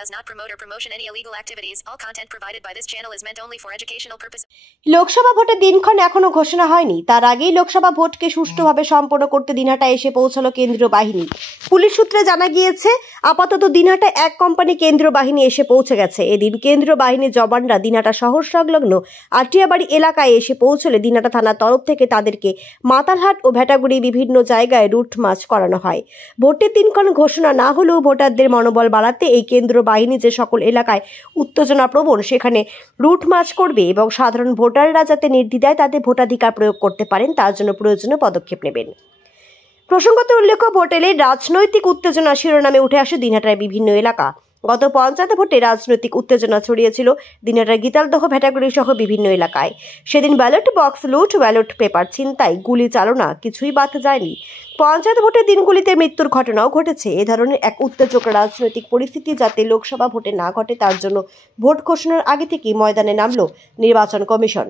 does not promote or promotion any illegal activities. All content provided by this channel is meant only for educational purposes. Lok Sabha ভোটের দিনক্ষণ এখনো ঘোষণা হয়নি, তার আগেই লোকসভা ভোটকে সুষ্ঠুভাবে সম্পন্ন করতে দিনহাটা এসে পৌঁছালো কেন্দ্রীয় বাহিনী। পুলিশ সূত্রে জানা গিয়েছে, আপাতত দিনহাটা এক কোম্পানি কেন্দ্রীয় বাহিনী এসে পৌঁছে গেছে। এদিন কেন্দ্রীয় বাহিনীর জওয়ানরা দিনহাটা শহর সংলগ্ন আটিয়াবাড়ি এলাকায় এসে পৌঁছলে দিনহাটা থানার তরফ থেকে তাদেরকে মাতালহাট ও ভেটাগুড়ি বিভিন্ন জায়গায় রুট মার্চ করানো হয়। ভোটের দিনক্ষণ ঘোষণা না হলেও ভোটারদের মনোবল বাড়াতে এই কেন্দ্রীয় বাহিনী যে সকল এলাকায় উত্তেজনা প্রবণ সেখানে রুট মার্চ করবে এবং সাধারণ ভোটাররা যাতে নির্দ্বিধায় তাদের ভোটাধিকার প্রয়োগ করতে পারেন তার জন্য প্রয়োজনীয় পদক্ষেপ নেবেন। প্রসঙ্গত উল্লেখ্য, ভোটেলে রাজনৈতিক উত্তেজনা শিরোনামে উঠে আসে দিনহাটার বিভিন্ন এলাকা। গত পঞ্চায়েত ভোটে রাজনৈতিক উত্তেজনা ছড়িয়েছিল দিনহাটার গীতালদহ, ভেটাগুড়ি সহ বিভিন্ন এলাকায়। সেদিন ব্যালট বক্স লুট, ব্যালট পেপার ছিনতাই, গুলি চালনা কিছুই বাদ যায়নি। পঞ্চায়েত ভোটের দিনগুলিতে মৃত্যুর ঘটনাও ঘটেছে। এ ধরনের এক উত্তেজক রাজনৈতিক পরিস্থিতি যাতে লোকসভা ভোটে না ঘটে তার জন্য ভোট ঘোষণার আগে থেকেই ময়দানে নামল নির্বাচন কমিশন।